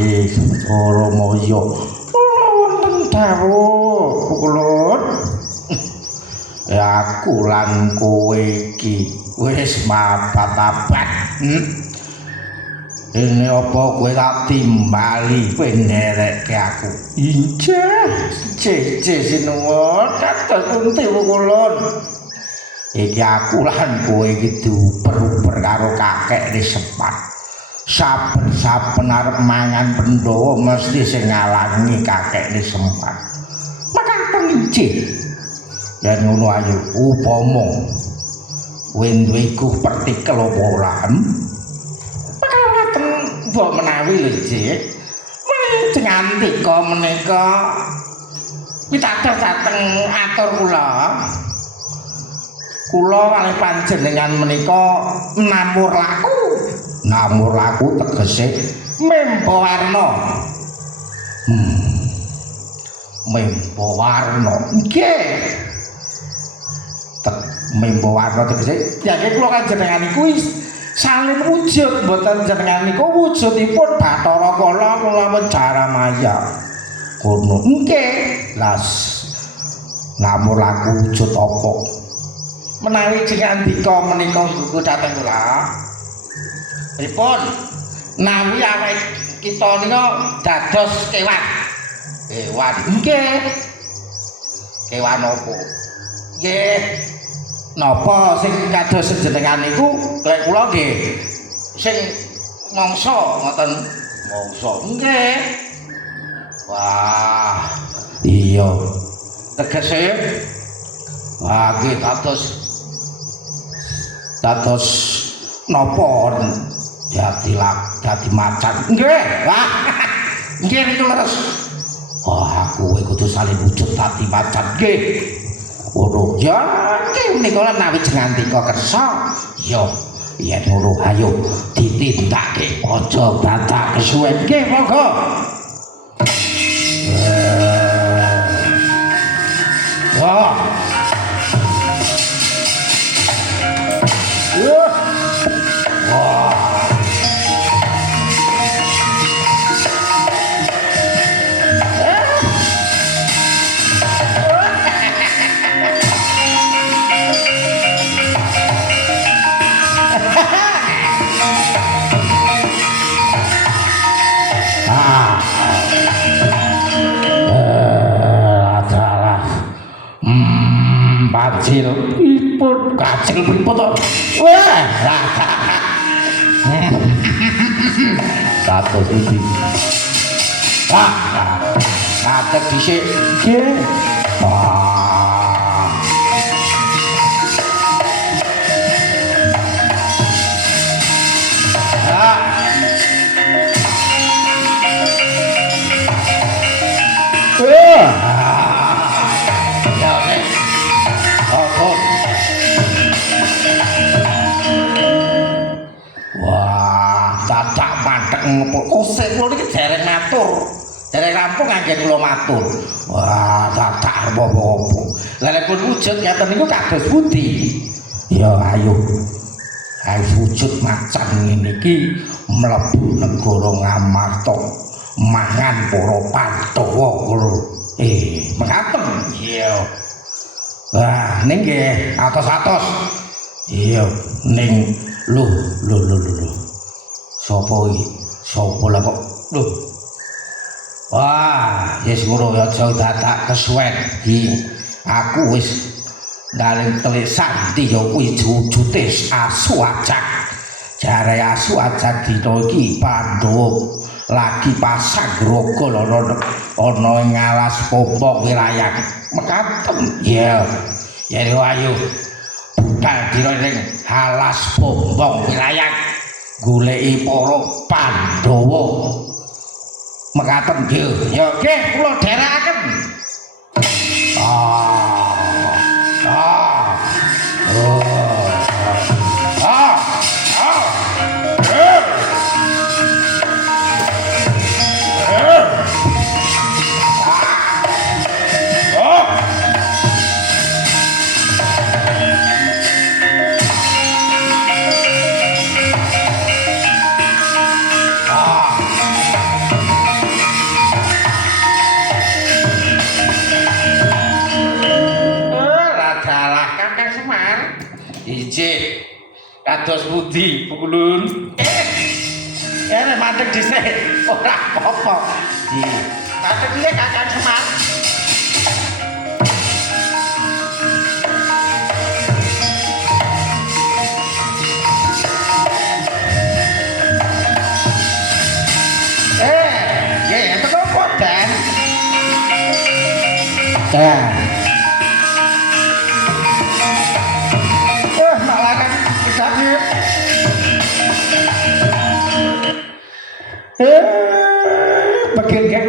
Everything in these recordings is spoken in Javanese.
nggih Suramaya wonten dawuh Kulon. Aku lan kowe iki wis mabat-abat. Ini apa kowe tak timbali kowe nerekke aku. Injih, sinuwun kados pundi Kulon. Iki aku lan kowe iki diuber-uber karo kakek Sepat. Saben-saben arep mangan Pandhawa mesti sing ngalangi kakek Sepat. Makaten injih. Yen ngono ayo upama kowe duwe iku partikel apa ora? Bakal ngaten mbok menawi lho, Cik. Menjeng antika menika pitados dhateng atur kula. Kula kalih panjenengan menika namur laku. Namur laku tegese mempa warna. Mempa warna. Nggih. Mempa warna tegese yake kula kanjenengan iku salin wujud mboten jenengan niku wujudipun Bathara Kala kula Jaramaya. Kono nggih. Las namur laku wujud apa? Menawi jeng andika menika gugu dhateng kula. Pripun? Nawi awake kita nika dados kewan. Kewan nggih. Kewan apa? Nggih. Napa sing kados jenengan niku lek kula nggih sing mangsa ngoten mangsa. Nggih. Wah, iya. Tegese wah nggih dados napa dadi macan. Nggih. Wah. Nggih niku leres. Wah, aku kudu salin wujud dadi macan. Nggih. Ngono ya iki menika nawi jengantika kersa. Ya, yen ngono ayo ditindakake aja dadak kesuwen. Nggih, monggo. Wah. Kacil pripun to? Wah. Kados iki. Wah. Ngadeg dhisik. Nggih. Wah. Kosek kula niki dereng matur. Dereng rampung anggen kula matur. Wah, dadak apa-apa. Lah nek pun wujud ngaten niku kados pundi? Ya ayo. Ayo wujud macan ngene iki mlebu negara Ngamarta mangan para Pandhawa kula. Mekaten. Iya. Wah, ning nggih atos-atos. Iya, ning lho. Sopo iki? Sopo lah kok? Lho. Wah, wis ngono aja dadak kesuwen. Aku wis dalem telik sandi ya kuwi wujute asu ajak. Jare asu ajak dina iki Pandhawa lagi pasang grogol ana ing alas pompong wilayah. Mekaten. Iya. Ya ayo. Budal dina ning alas pompong wilayah. Goleki para Pandhawa. Mekaten nggih. Ya nggih kula dherekaken. Iji kados pundi pukulun nek mandeg dhisik ora apa-apa di mandeg dhisik Kakang Semar nggih enten apa Den malah kan kesapi Bagian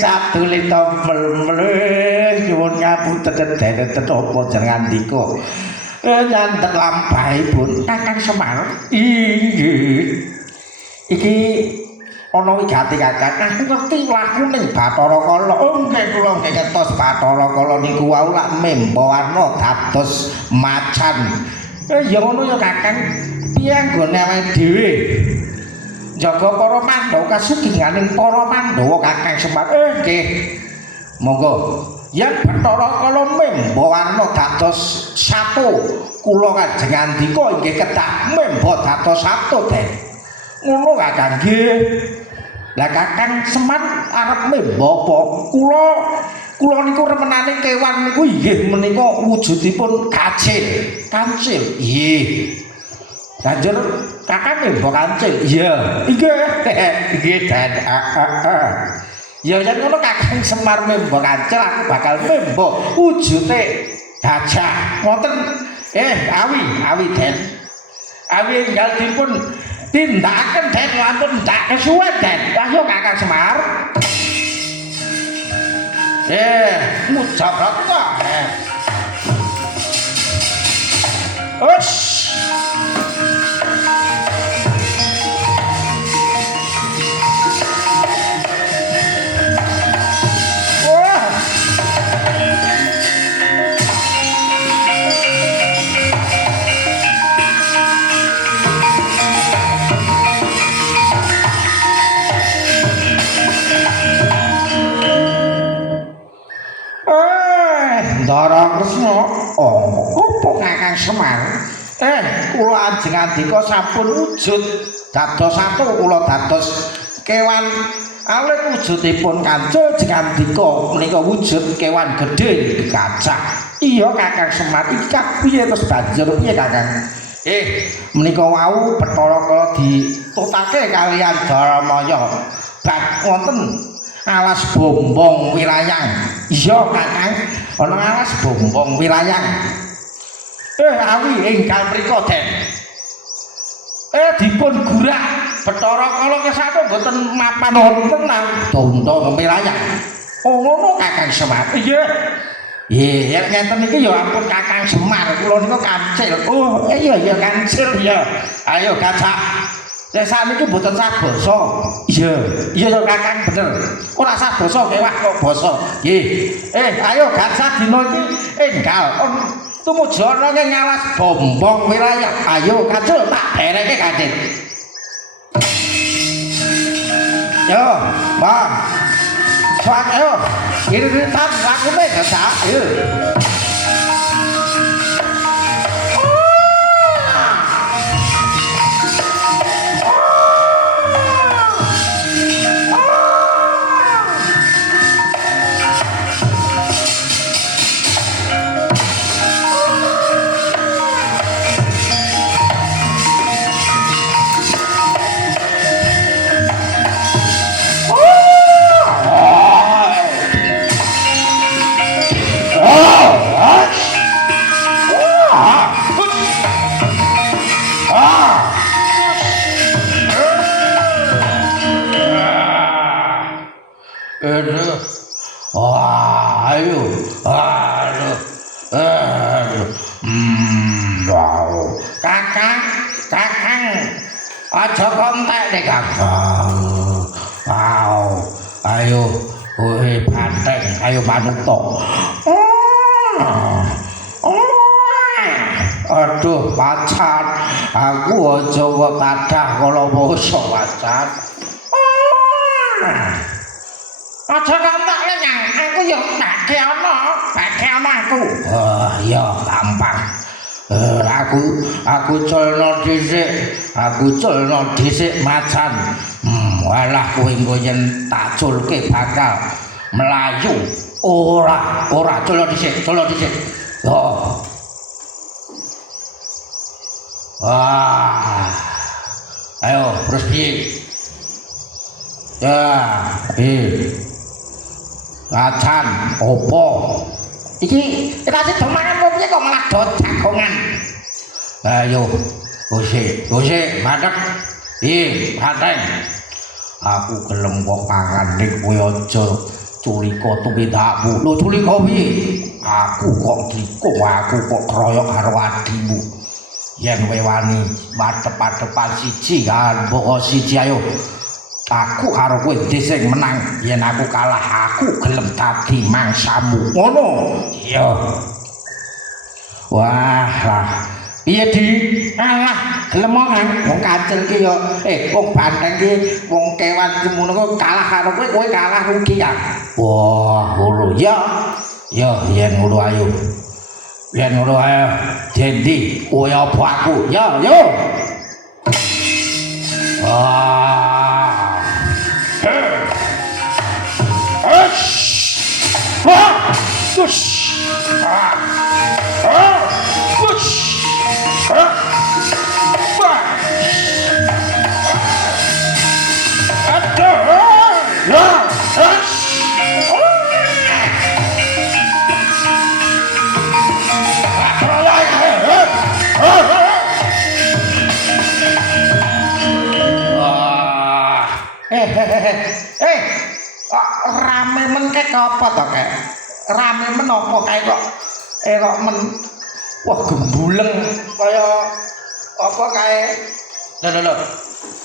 satu lito meleh nyuwun ngapunten dene tetopo jenengan ndika nyantet lampahipun Kakang Semar inggih iki ana wigati Kakang aku ngerti lakuning Bathara Kala nggih kula nggih ngertos Bathara Kala niku wau lak memba warna dados macan ya ngono ya Kakang piye anggone awake dhewe jaga para Pandhawa kasuginganing para Pandhawa Kakang Semar nggih monggo yen Bathara Kala memba warna dados satu kula kajeng andika inggih kedah memba dados satu Den ngono Kakang nggih lah Kakang Semar arep memba apa kula niku remenane kewan niku inggih menika wujudipun kancil nggih Kanjur Kakang memba kancil iya nggih Den ya yen ngono Kakang Semar memba kancil aku bakal memba wujude gajah wonten awi Den awi enggal dipun tindakaken Den wonten ndak kesuwen Den ayo Kakang Semar mujabat kok Ndara Kresna opo Kakang Semar kula ajeng andika sampun wujud dados satu kula dados kewan awit wujudipun kancil jeng andika menika wujud kewan gedhe gajah iya Kakang Semar iki piye terus banjur piye Kakang menika wau Bathara Kala ditutake kalian Daramaya bak wonten alas bombong wilayang iya Kakang ana alas bombong wilayang awi enggal mriko Den dipun gurak Bathara Kala kesatu mboten mapan wonten nang dondong wilayang ngono Kakang Semar iya ya ngenten iki ya ampun Kakang Semar kula niku kancil iya kancil ya ayo gajah sakniki mboten sak basa iya Kakang bener ora sak basa kewah kok basa nggih ayo gajah dina iki enggal tumuju ana ing alas bombong wilayah ayo kacul tak dereke Kanjeng yo Bang Soal ayo iritan lakune gajah ayo aja kontek nek Kakang ayo banteng ayo manuta aduh pacar aku aja kathah kala basa pacar aja kontek nyang aku ya bagi ana aku iya gampang Aku culno dhisik macan. Walah kowe engko yen tak culke bakal melayu. Ora culno dhisik. Yo. Ayo, terus piye? Ya, macan opo? Iki kasih domangan piye kok malah do jagongan. Ayo, Gose, madhep. Pateng. Aku gelem kok pangan ning kowe aja culika tumintakmu. Lho culika piye? Aku kok kroyok karo adimu. Yen kowe wani madhep-madhepan siji kan, pokok siji ayo. Aku karo kowe sing menang. Yen aku kalah, aku gelem dadi mangsamu. Ngono. Iya. Wah. Iya di alah gelem wong kancil ki yo wong banteng ki wong kewan semono kok kalah karo kowe kalah rugi ya. Wah, ngono ya. Ya yen ngono ayo. Dendi kowe apa aku? Ya, yo. Rame men kek apa to kek? Rame men apa kae kok men wah gembuleng kaya apa kae? Lho.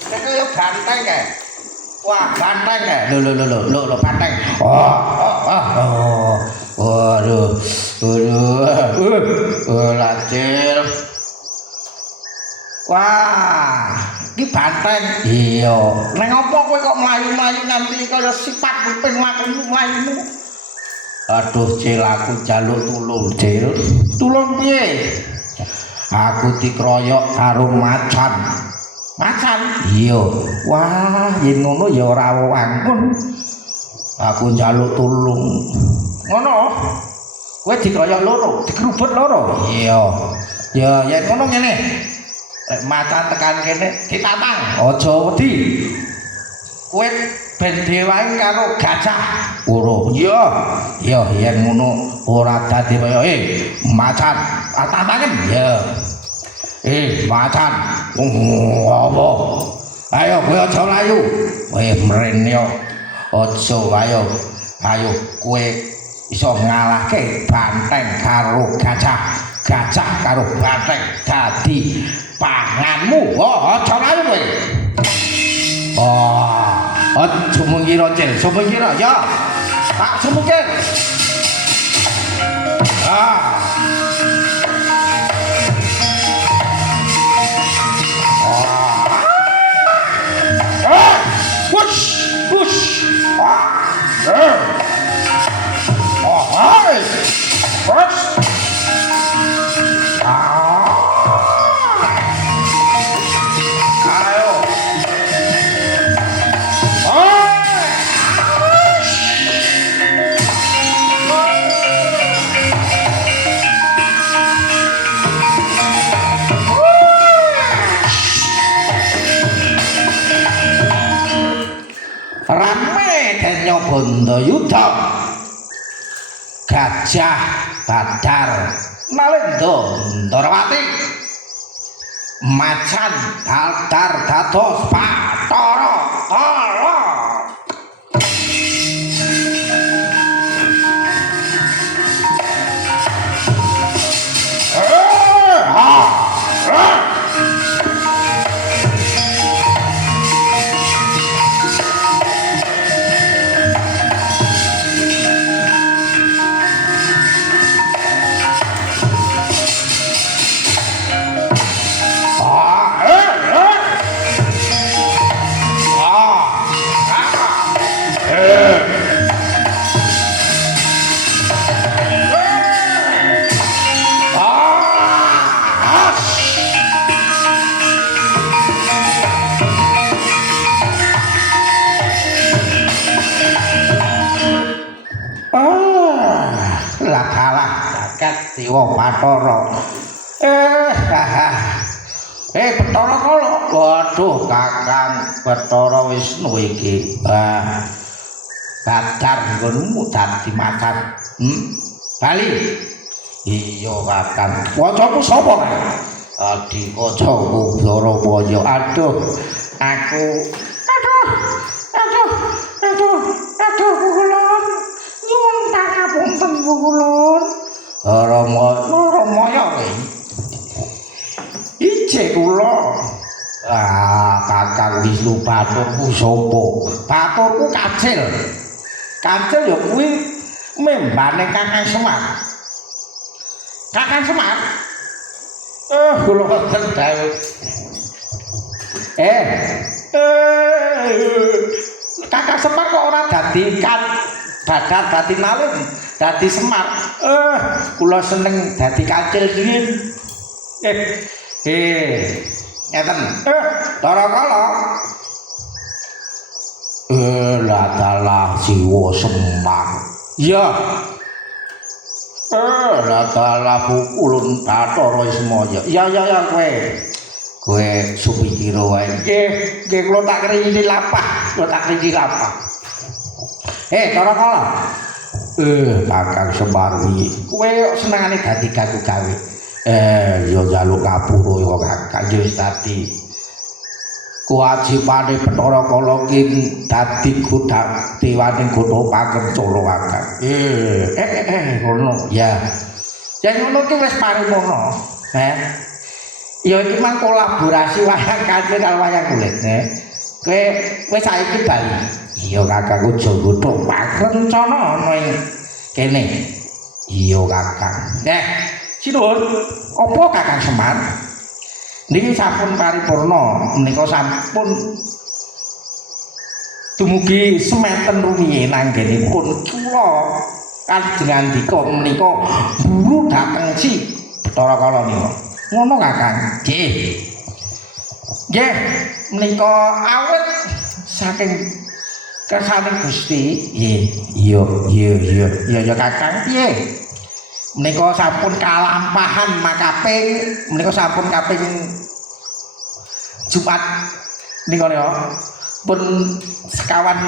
Kaya banteng kae. Wah, banteng kae. Lho banteng. Waduh. Lacil. Wah, iki banteng. Iya. Neng apa kowe kok mlayu-mlayu nganti kaya sifat kuping lakumu mlayumu? Aduh, Cil, aku jaluk tulung, Cil. Tulung piye? Aku dikroyok karo macan. Macan? Iya. Wah, yen ngono ya ora wangkun. Aku njaluk tulung. Ngono? Kowe dikroyok loro, dikerubut loro. Iya. Ya yen ngono ngene. Macan tekan kene ditantang. Aja wedi. Kowe ben dewaing karo gajah. Ora. Iya, yen ngono ora dadi kaya macan tantangen. Ya. Macan. Apa? Ayo kowe aja layu. Kowe mrene aja ayo kowe iso ngalahke banteng karo gajah. Gajah karo banteng dadi panganmu. Aja layu kowe. Sumengkira Cil, sumengkira ya. Tak sumengkir. Rame denyo Bondayuda Gajah Badar Nalendra Ndrawati Macan Daldar dados Bathara Kala. lah dalah jagat Dewa Bathara. Bathara kala. Waduh Kakang Bathara Wisnu iki. Badar nggonmu dadi makan. Bali. Iya Kakang. Wacaku sapa? Adikacaku Bharawaya. Aduh Kulon. Nyuwun pangapunten Kulon. Ramaya kowe. Ije kula. Kakang Wisnu Bathurku sapa? Bathurku Kacil. Kacil ya kuwi membane Kakang Semar. Kakang Semar. Kula wonten dawuh. Kakang Semar kok ora dadi Badar dadi malih, dadi Semar. Kula seneng dadi Kacil riyin. Ngeten. Darakala. Lah dalah Siwa Semar. Iya. Lah dalah Ulun Bathara Ismaya. Ya kowe. Kowe supikira wae. Nggih kula tak krinci lapah, Darakala. Kakang Semar iki. Kowe senengane dadi gawe. Ya njaluk kapura ya Kakang wis dadi kewajibane Bathara Kala ki dadi dewaning Gotha Pakencana Kakang. Ngono ya. Ya ngono ki wis paripurna. Ya iki mang kolaborasi wayang kancil karo wayang kulit. Kowe wis saiki bali. Iya Kakang aja Gotha Pakencana ana ing kene. Iya Kakang. Sinuwun, apa Kakang Semar? Niki sampun paripurna, menika sampun dumugi semeten rumiyin anggenipun kula kanjengandika menika buru dhateng si Bathara Kala nika. Ngono Kakang. Nggih, menika awit saking kersaning Gusti. Iya Kakang. Piye? Menika sampun kalampahan makaping menika sampun kaping Jumat nika pun sekawan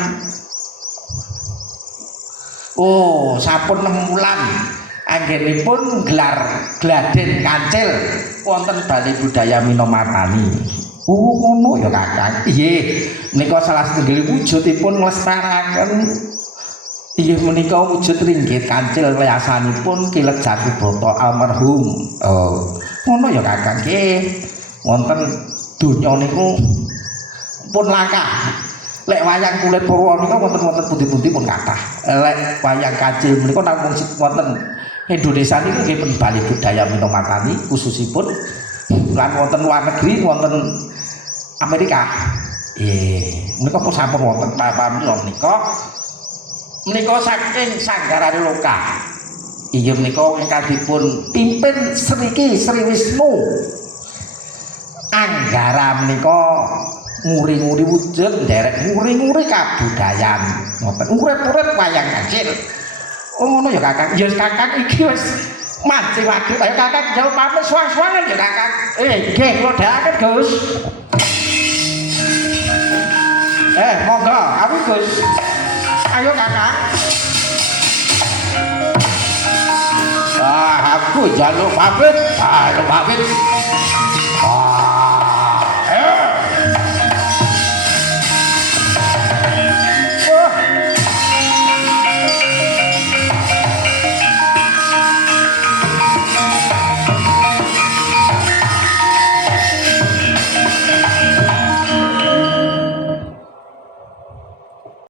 sampun 6 wulan anggenipun gelar Gladen Kancil wonten Bali Budaya Minomartani. Ngono ya Kakang. Nggih, menika salah setunggal wujudipun nglestaraken inggih menika wujud ringgit kancil leasanipun Kilet Jatibrata almarhum. Ngono ya Kakang. Nggih. Wonten donya niku pun langkah. Lek wayang kulit Purwa nika wonten pundi-pundi pun kathah. Lek wayang kancil menika namung wonten Indonesia niku nggih pun Bali Budaya Minomartani khususipun lan wonten luar negeri wonten Amerika. Menika pun sampun wonten pamila menika saking sanggarane loka. Iya menika ingkang dipun pimpin Sriki Sri Wisnu. Anggara menika nguri-nguri wujud nderek nguri-nguri kabudayan. Ngoten urip-urip wayang kancil. Ngono ya Kakang. Ya Kakang iki wis mancing wagi. Ayo Kakang jauh pamit suwang-suwangan ya Kakang. Nggih kula dhaaken Gus. Monggo, aku Gus. Ayo Kakang. Aku jaluk pamit.